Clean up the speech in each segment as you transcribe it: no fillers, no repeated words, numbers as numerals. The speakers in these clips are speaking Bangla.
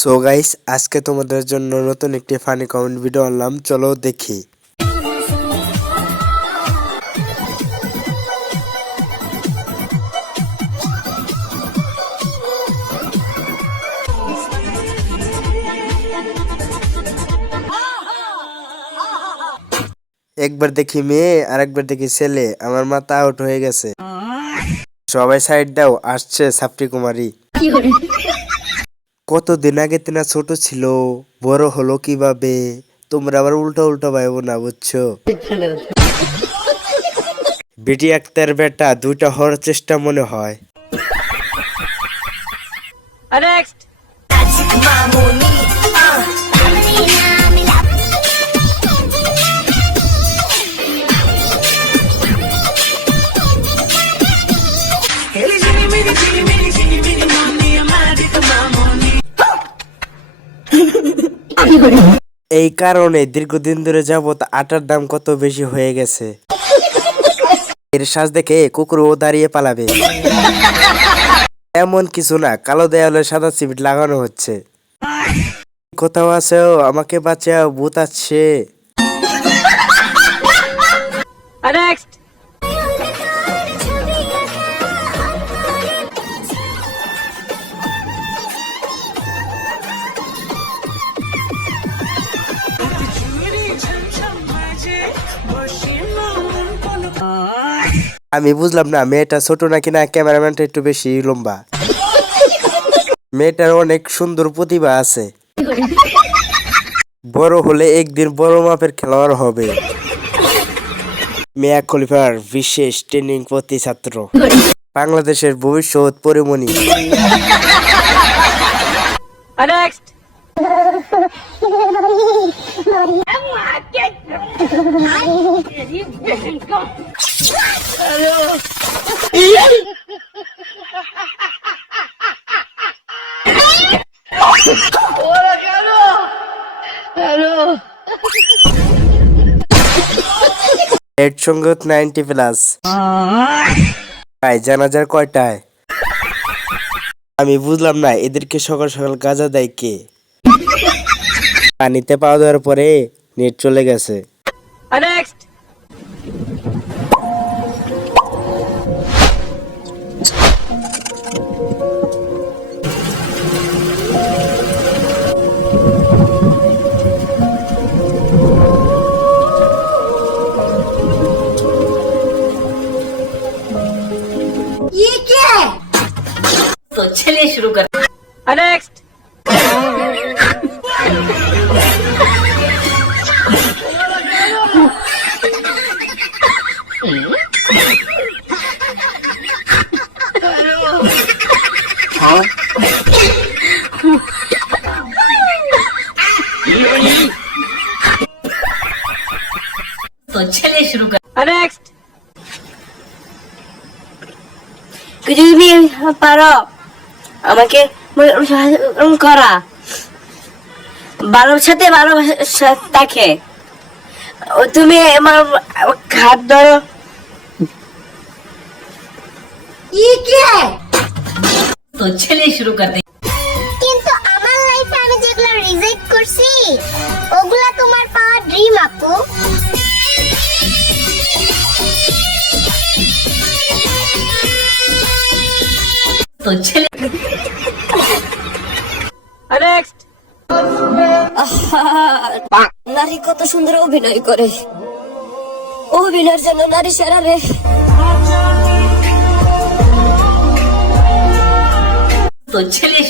সো গাইস, আজকে তোমাদের জন্য নতুন একটি ফানি কমেন্ট ভিডিও আনলাম, চলো দেখি। একবার দেখি মেয়ে আর একবার দেখি ছেলে, আমার মাথা আউট হয়ে গেছে। সবাই সাইড দাও, আসছে সাপ্রি কুমারী। কতদিন আগে তিনা ছোট ছিল, বড় হলো কিভাবে? তোমরা আবার উল্টো উল্টো ভাইবো না, বুঝছো? বেটি আক্তার বেটা দুইটা হওয়ার চেষ্টা মনে হয়। এই কারণে দীর্ঘদিন ধরে যাবত আটার দাম কত বেশি হয়ে গেছে। এর শ্বাস দেখে কুকুরও দাঁড়িয়ে পালাবে। এমন কিছু না, কালো দেয়ালে সাদা সিমেন্ট লাগানো হচ্ছে। কোথাও আছে, আমাকে বাঁচাও, ভূত আছে। আমি বুঝলাম না, মেয়েটা ছোট নাকি না ক্যামেরাম্যানটা একটু বেশি লম্বা। মেয়েটার অনেক সুন্দর প্রতিভা আছে, বড় হলে একদিন বড় মাপের খেলোয়াড় হবে। মিয়া খলিফার বিশেষ ট্রেনিং প্রতি ছাত্র, বাংলাদেশের ভবিষ্যৎ পরিমণি। হেড সঙ্গীত 90+। জানাজার কয়টায়? আমি বুঝলাম না, এদেরকে সকাল সকাল গাঁজা দেয় কে? পানিতে পাওয়া দেওয়ার পরে নেট চলে গেছে। ये क्या है? तो चलिए शुरू कर। नेक्स्ट। तो चलिए शुरू कर। नेक्स्ट। যদি পারো আমাকে করা, ভালোর সাথে ভালোবাসা থাকে। তুমি আমার হাত ধরো। ये क्या है? তো চলিয়ে শুরু করতে। কিন্তু আমার লাইফে আমি যেগুলো রিজেক্ট করছি ওগুলা তোমার পাওয়ার ড্রিম আপু। তো চলে নেক্সট। নারী কত সুন্দর অভিনয় করে, অভিনয়ের জন্য নারী সেরা রে। তো চলে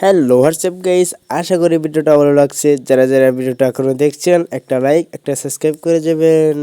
হ্যালো হোয়াটসঅ্যাপ গাইস, আশা করি ভিডিওটা ভালো লাগছে। যারা যারা ভিডিওটা এখনো দেখছেন, একটা লাইক একটা সাবস্ক্রাইব করে যাবেন।